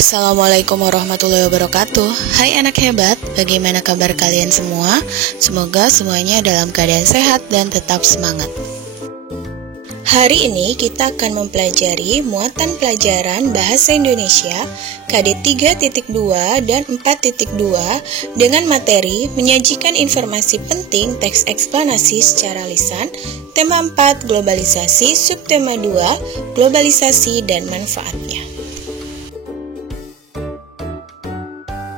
Assalamualaikum warahmatullahi wabarakatuh. Hai anak hebat, bagaimana kabar kalian semua? Semoga semuanya dalam keadaan sehat dan tetap semangat. Hari ini kita akan mempelajari muatan pelajaran Bahasa Indonesia KD 3.2 dan 4.2 dengan materi menyajikan informasi penting teks eksplanasi secara lisan, tema 4 globalisasi, subtema 2 globalisasi dan manfaatnya.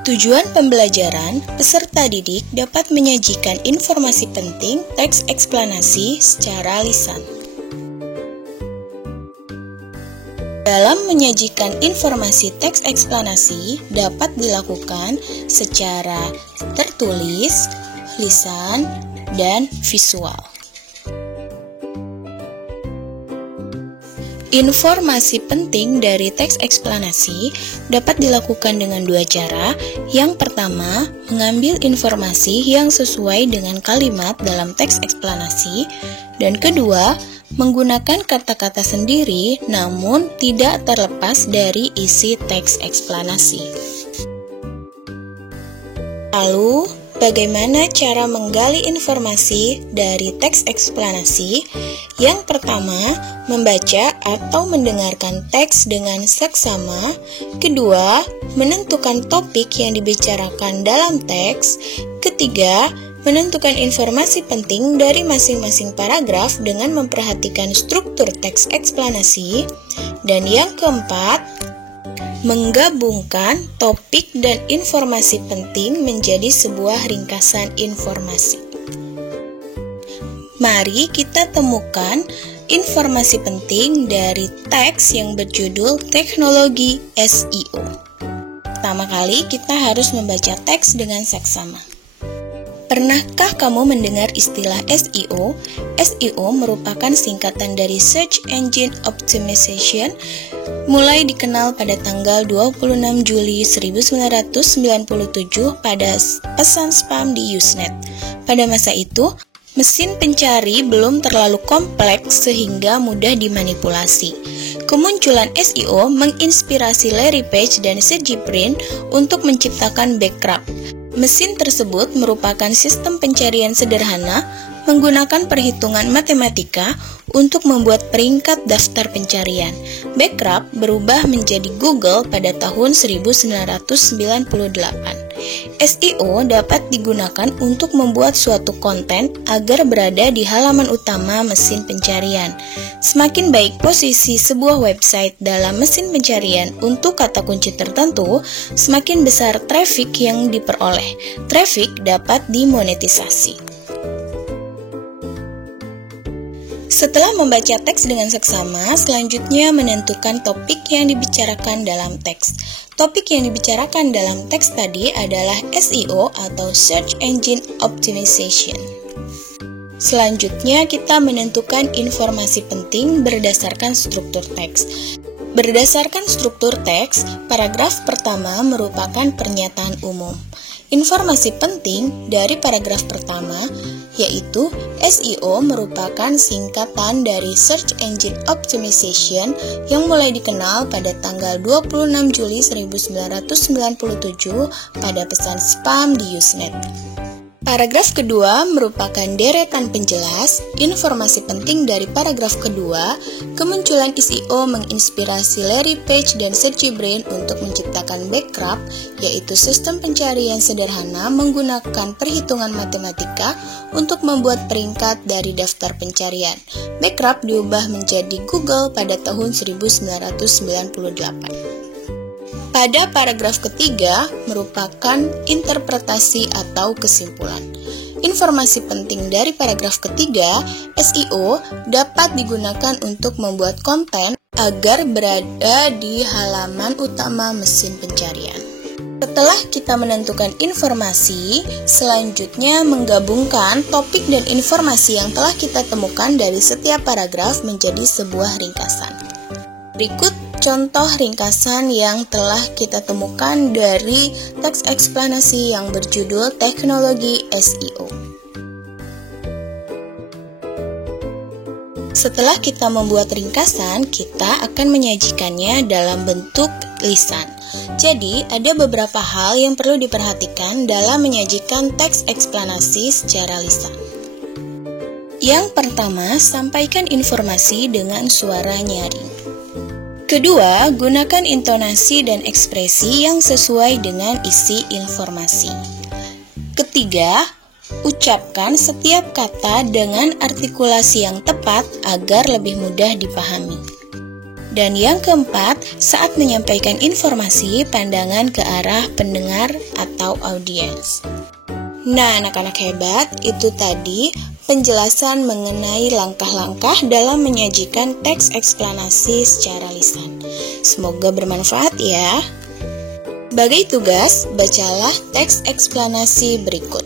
Tujuan pembelajaran, peserta didik dapat menyajikan informasi penting teks eksplanasi secara lisan. Dalam menyajikan informasi teks eksplanasi dapat dilakukan secara tertulis, lisan, dan visual. Informasi penting dari teks eksplanasi dapat dilakukan dengan dua cara. Yang pertama, mengambil informasi yang sesuai dengan kalimat dalam teks eksplanasi, dan kedua, menggunakan kata-kata sendiri namun tidak terlepas dari isi teks eksplanasi. Lalu, bagaimana cara menggali informasi dari teks eksplanasi? Yang pertama, membaca atau mendengarkan teks dengan seksama. Kedua, menentukan topik yang dibicarakan dalam teks. Ketiga, menentukan informasi penting dari masing-masing paragraf dengan memperhatikan struktur teks eksplanasi. Dan yang keempat, menggabungkan topik dan informasi penting menjadi sebuah ringkasan informasi. Mari kita temukan informasi penting dari teks yang berjudul Teknologi SEO. Pertama kali kita harus membaca teks dengan seksama. Pernahkah kamu mendengar istilah SEO? SEO merupakan singkatan dari Search Engine Optimization, mulai dikenal pada tanggal 26 Juli 1997 pada pesan spam di Usenet. Pada masa itu, mesin pencari belum terlalu kompleks sehingga mudah dimanipulasi. Kemunculan SEO menginspirasi Larry Page dan Sergey Brin untuk menciptakan Backrub. Mesin tersebut merupakan sistem pencarian sederhana menggunakan perhitungan matematika untuk membuat peringkat daftar pencarian. Backrub berubah menjadi Google pada tahun 1998. SEO dapat digunakan untuk membuat suatu konten agar berada di halaman utama mesin pencarian. Semakin baik posisi sebuah website dalam mesin pencarian untuk kata kunci tertentu, semakin besar traffic yang diperoleh. Traffic dapat dimonetisasi. Setelah membaca teks dengan seksama, selanjutnya menentukan topik yang dibicarakan dalam teks. Topik yang dibicarakan dalam teks tadi adalah SEO atau Search Engine Optimization. Selanjutnya kita menentukan informasi penting berdasarkan struktur teks. Berdasarkan struktur teks, paragraf pertama merupakan pernyataan umum. Informasi penting dari paragraf pertama yaitu SEO merupakan singkatan dari Search Engine Optimization yang mulai dikenal pada tanggal 26 Juli 1997 pada pesan spam di Usenet. Paragraf kedua merupakan deretan penjelas. Informasi penting dari paragraf kedua, kemunculan SEO menginspirasi Larry Page dan Sergey Brin untuk menciptakan Backrub, yaitu sistem pencarian sederhana menggunakan perhitungan matematika untuk membuat peringkat dari daftar pencarian. Backrub diubah menjadi Google pada tahun 1998. Pada paragraf ketiga merupakan interpretasi atau kesimpulan. Informasi penting dari paragraf ketiga, SEO dapat digunakan untuk membuat konten agar berada di halaman utama mesin pencarian. Setelah kita menentukan informasi, selanjutnya menggabungkan topik dan informasi yang telah kita temukan dari setiap paragraf menjadi sebuah ringkasan. Berikut contoh ringkasan yang telah kita temukan dari teks eksplanasi yang berjudul Teknologi SEO. Setelah kita membuat ringkasan, kita akan menyajikannya dalam bentuk lisan. Jadi, ada beberapa hal yang perlu diperhatikan dalam menyajikan teks eksplanasi secara lisan. Yang pertama, sampaikan informasi dengan suara nyaring. Kedua, gunakan intonasi dan ekspresi yang sesuai dengan isi informasi. Ketiga, ucapkan setiap kata dengan artikulasi yang tepat agar lebih mudah dipahami. Dan yang keempat, saat menyampaikan informasi, pandangan ke arah pendengar atau audiens. Nah, anak-anak hebat, itu tadi penjelasan mengenai langkah-langkah dalam menyajikan teks eksplanasi secara lisan. Semoga bermanfaat ya. Sebagai tugas, bacalah teks eksplanasi berikut.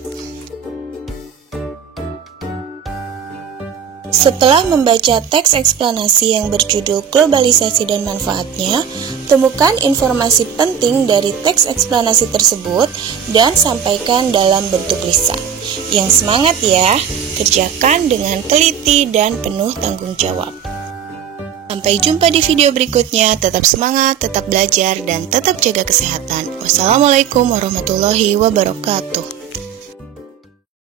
Setelah membaca teks eksplanasi yang berjudul Globalisasi dan Manfaatnya, temukan informasi penting dari teks eksplanasi tersebut dan sampaikan dalam bentuk lisan. Yang semangat ya, kerjakan dengan teliti dan penuh tanggung jawab. Sampai jumpa di video berikutnya, tetap semangat, tetap belajar, dan tetap jaga kesehatan. Wassalamualaikum warahmatullahi wabarakatuh.